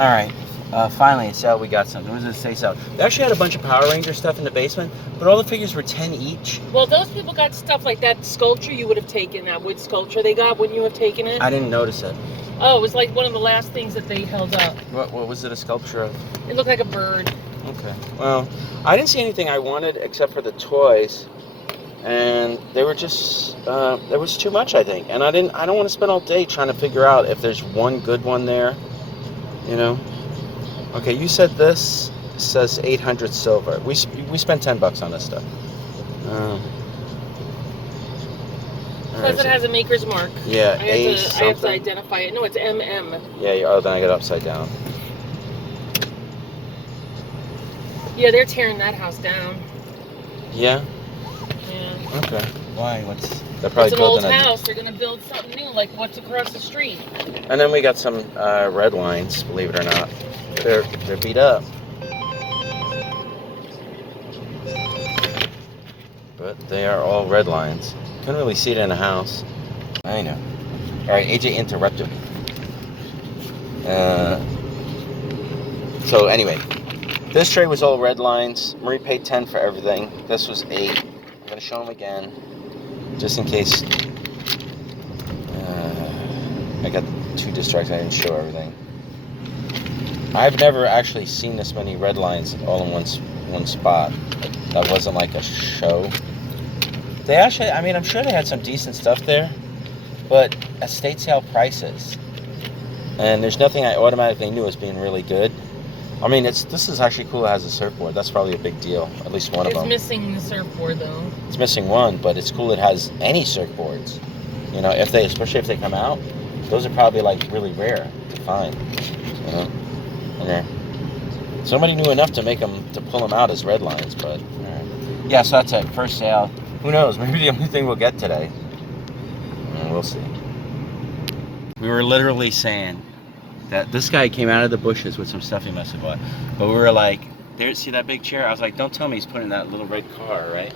Alright, finally, so we got something. What does it say so? They actually had a bunch of Power Ranger stuff in the basement, but all the figures were 10 each. Well, those people got stuff like that sculpture you would have taken, that wood sculpture they got, wouldn't you have taken it? I didn't notice it. Oh, it was like one of the last things that they held up. What was it a sculpture of? It looked like a bird. Okay, well, I didn't see anything I wanted except for the toys. And they were just, there was too much, I think. And I don't want to spend all day trying to figure out if there's one good one there, you know? Okay, you said this says 800 silver. We spent $10 on this stuff. Because it has a maker's mark. Yeah, I have to identify it. No, it's MM. Yeah, oh, then I got upside down. Yeah, they're tearing that house down. Yeah? Yeah. Okay. Why? They're probably it's an old building house. They're going to build something new, like what's across the street. And then we got some red lines, believe it or not. They're beat up. But they are all red lines. Couldn't really see it in a house. I know. Alright, AJ interrupted me. So anyway, this tray was all red lines. Marie paid 10 for everything. This was 8. I'm going to show them again, just in case I got too distracted. I didn't show everything. I've never actually seen this many red lines all in one spot. That wasn't like a show. They actually, I mean, I'm sure they had some decent stuff there, but estate sale prices. And there's nothing I automatically knew as being really good. I mean, this is actually cool. It has a surfboard. That's probably a big deal. At least one of them. It's missing the surfboard though. It's missing one, but it's cool. It has any surfboards. You know, especially if they come out, those are probably like really rare to find. You know, okay. Somebody knew enough to pull them out as red lines, but all right. Yeah, so that's it. First sale. Who knows? Maybe the only thing we'll get today. We'll see. We were literally saying that this guy came out of the bushes with some stuff he must have bought. But we were like, there, see that big chair? I was like, don't tell me he's putting in that little red car, right?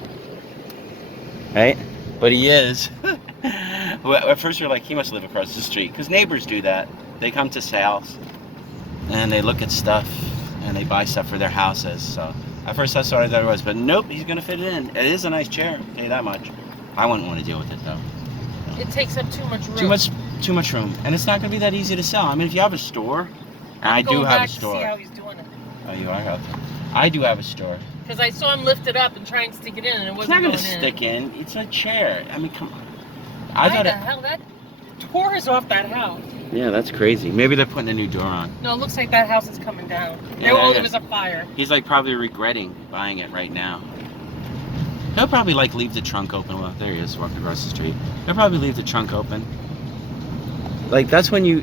Right? But he is. Well, at first we were like, he must live across the street. Because neighbors do that. They come to sales. And they look at stuff. And they buy stuff for their houses. So at first that's what I thought it was. But nope, he's going to fit it in. It is a nice chair. I'll tell you that much. I wouldn't want to deal with it, though. It takes up too much room. Too much room, and it's not going to be that easy to sell. I mean, if you have a store, and I do have a store. To see how he's doing it. Oh, you are? Okay. I do have a store. Because I saw him lift it up and try and stick it in, and it wasn't going in. It's not going to stick in. It's a chair. I mean, come on. Why the hell? That door is off that house. Yeah, that's crazy. Maybe they're putting a new door on. No, it looks like that house is coming down. Yeah, there was a fire. He's like probably regretting buying it right now. He'll probably like leave the trunk open. Well, there he is, walking across the street. He'll probably leave the trunk open. Like, that's when you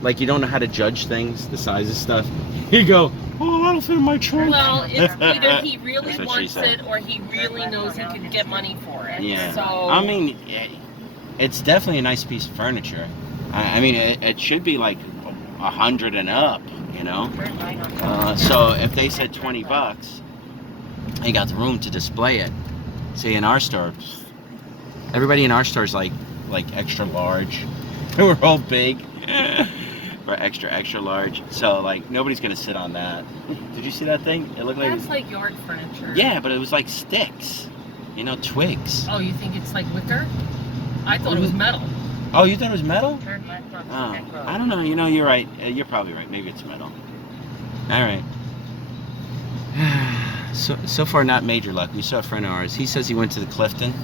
don't know how to judge things, the size of stuff. You go, oh, that'll fit in my trunk. Well, it's either he really wants it or he really knows he can get money for it. Yeah. So I mean, it's definitely a nice piece of furniture. I mean, it should be like 100 and up, you know? So if they said $20, they got the room to display it. See, in our store, everybody in our store is like extra large. We're all big. We're extra large. So like nobody's gonna sit on that. Did you see that thing? It looked like that's like yard furniture. Yeah, but it was like sticks. You know, twigs. Oh, you think it's like wicker? I thought it was metal. Oh, you thought it was metal? Oh, I don't know. You know, you're right. You're probably right. Maybe it's metal. All right. So far, not major luck. We saw a friend of ours. He says he went to the Clifton.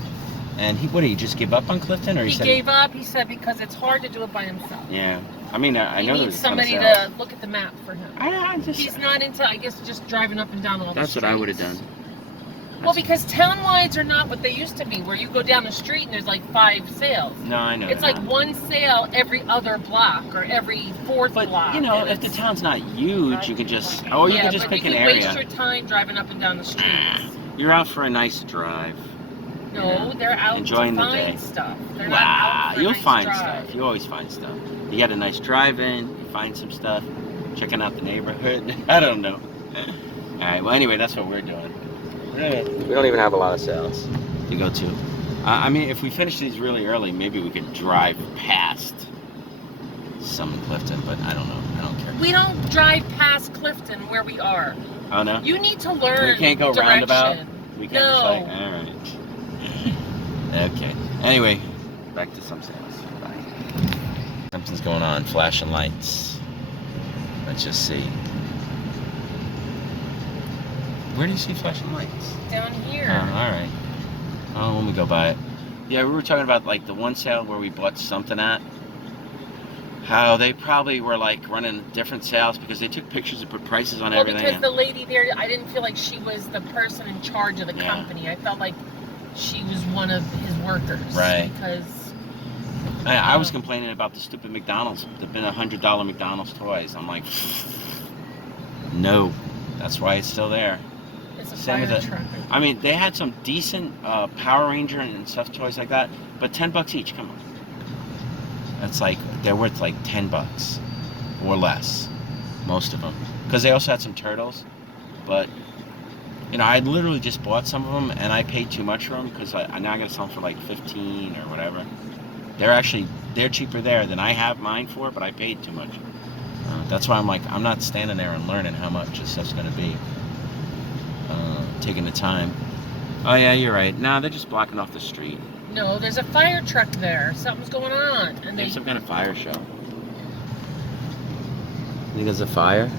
And what did he just give up on Clifton, or he gave up? He said because it's hard to do it by himself. Yeah, I mean, I know there's somebody to look at the map for him. He's not into, I guess, just driving up and down all the streets. That's what I would have done. Well, because townwides are not what they used to be, where you go down the street and there's like 5 sales. No, I know. It's like one sale every other block or every fourth block. But you know, if the town's not huge, you can just pick an area. Yeah, but you can waste your time driving up and down the streets. You're out for a nice drive. No, they're out enjoying to the find day. Stuff. They're wow, not out for you'll nice find drive. stuff. You always find stuff. You got a nice drive-in, you find some stuff, checking out the neighborhood. I don't know. All right, well, anyway, that's what we're doing. We don't even have a lot of sales to go to. I mean, if we finish these really early, maybe we could drive past some in Clifton, but I don't know. I don't care. we don't drive past Clifton where we are. Oh no. You need to learn. We can't go direction. roundabout. We can't just No. like. All right. Okay. Anyway, back to something else. Bye. Something's going on. Flashing lights. Let's just see. Where do you see flashing lights? Down here. Oh, all right. Oh, when we go by it. Yeah, we were talking about like the one sale where we bought something at. How they probably were like running different sales because they took pictures and put prices on everything. Because the lady there, I didn't feel like she was the person in charge of the company. I felt like she was one of his workers. Right. Because I was complaining about the stupid McDonald's. There've been $100 McDonald's toys. I'm like, no, that's why it's still there. it's a Same fire with truck. I mean, they had some decent Power Ranger and stuff toys like that, but $10 each. Come on. That's like they're worth like $10 or less, most of them. Because they also had some turtles, but you know, I literally just bought some of them and I paid too much for them because I now I gotta sell them for like 15 or whatever. They're cheaper there than I have mine for, but I paid too much. That's why I'm like, I'm not standing there and learning how much this stuff's gonna be. Taking the time. Oh yeah, you're right. Nah, they're just blocking off the street. No, there's a fire truck there. Something's going on. And There's some kind of fire show. Think there's a fire?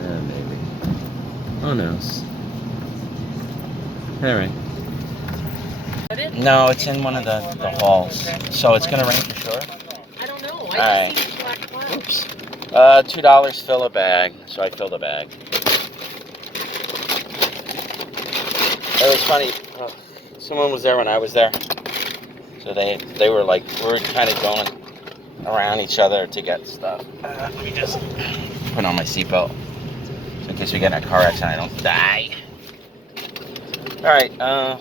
Yeah, maybe. Who knows? Alright. No, it's in one of the halls. So it's gonna rain for sure? I don't know. I just see the black cloud. Oops. $2 fill a bag. So I filled a bag. It was funny. Someone was there when I was there. So they were like, we were kind of going around each other to get stuff. Let me just put on my seatbelt. So in case we get in a car accident, I don't die. Alright,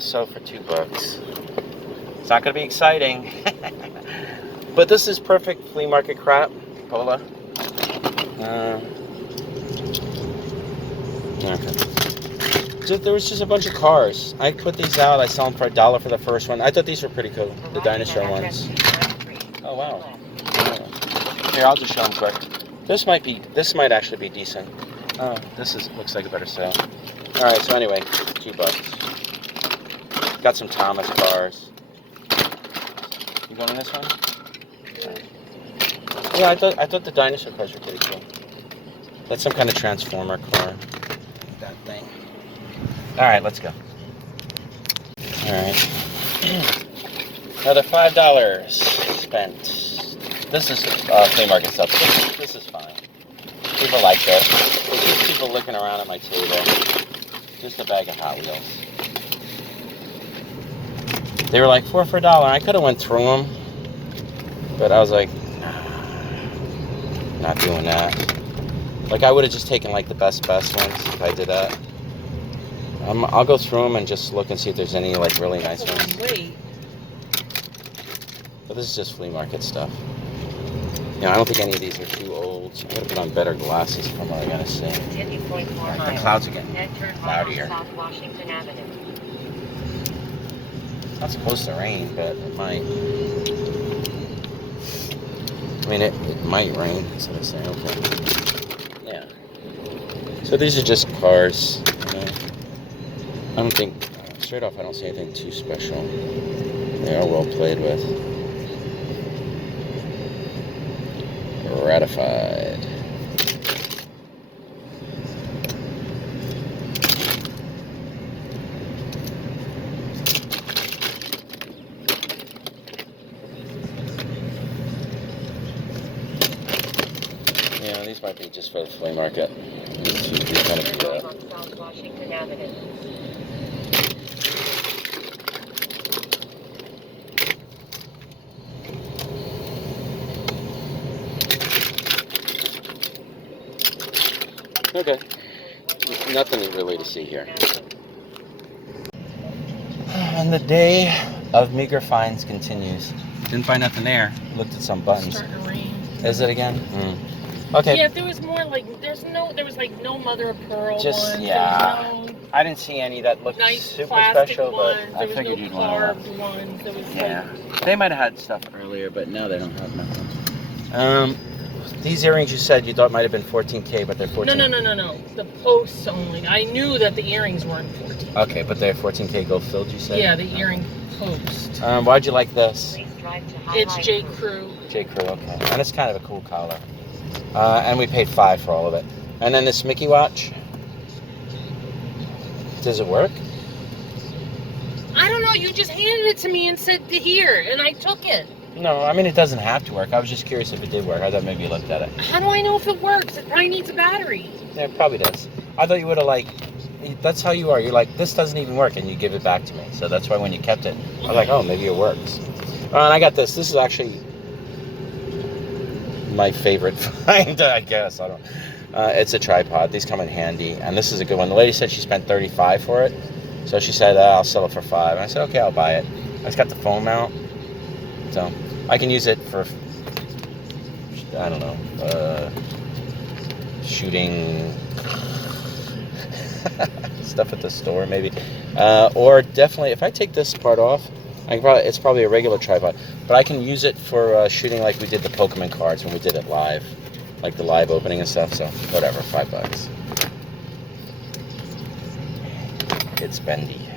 so for $2. It's not going to be exciting. But this is perfect flea market crap. Cola. Okay. There was just a bunch of cars. I put these out. I sell them for $1 for the first one. I thought these were pretty cool, the dinosaur ones. Oh wow. Here, I'll just show them quick. This might actually be decent. Oh, looks like a better sale. All right. So anyway, $2. Got some Thomas cars. You going in this one? Yeah, I thought the dinosaur cars were pretty cool. That's some kind of transformer car. That thing. All right, let's go. All right. Another $5 spent. This is flea market stuff. This is fine. People like this. There's just people looking around at my table. Just a bag of Hot Wheels. They were like $4 for $1. I could have went through them, but I was like, nah, not doing that. Like I would have just taken like the best ones if I did that. I'll go through them and just look and see if there's any like really nice ones. Wait. But this is just flea market stuff. You know, I don't think any of these are too old. So I'm gonna put on better glasses from what I gotta see. The clouds are getting cloudier. It's not supposed to rain, but it might. I mean, it might rain. That's what I say. Okay. Yeah. So these are just cars. You know? I don't think, straight off, I don't see anything too special. They are well played with. Ratified. Yeah, these might be just for the flea market. These kind of do that. Okay. Nothing really to see here. And the day of meager finds continues. Didn't find nothing there. Looked at some buttons. Starting to rain. Is it again? Okay. Yeah, there was more like there was like no mother of pearl Just ones. yeah. There was no I didn't see any that looked nice super plastic special, ones. but I figured you'd want carved to. ones. There was Yeah. They might have had stuff earlier, but now they don't have nothing. these earrings you said you thought might have been 14K, but they're 14. No. The posts only. I knew that the earrings weren't 14. Okay, but they're 14K gold filled, you said? Yeah, the earring post. Why'd you like this? It's J. Crew. J. Crew, okay. And it's kind of a cool collar. And we paid $5 for all of it. And then this Mickey watch. Does it work? I don't know. You just handed it to me and said to here, and I took it. No, I mean, it doesn't have to work. I was just curious if it did work. I thought maybe you looked at it. How do I know if it works? It probably needs a battery. Yeah, it probably does. I thought you would have, like, that's how you are. You're like, this doesn't even work, and you give it back to me. So that's why when you kept it, I was like, oh, maybe it works. And I got this. This is actually my favorite find, I guess. I don't. It's a tripod. These come in handy, and this is a good one. The lady said she spent $35 for it, so she said, I'll sell it for $5. And I said, okay, I'll buy it. It's got the phone mount, so I can use it for, I don't know, shooting stuff at the store, maybe. Or definitely, if I take this part off, it's probably a regular tripod, but I can use it for shooting like we did the Pokemon cards when we did it live, like the live opening and stuff. So whatever, $5. It's bendy.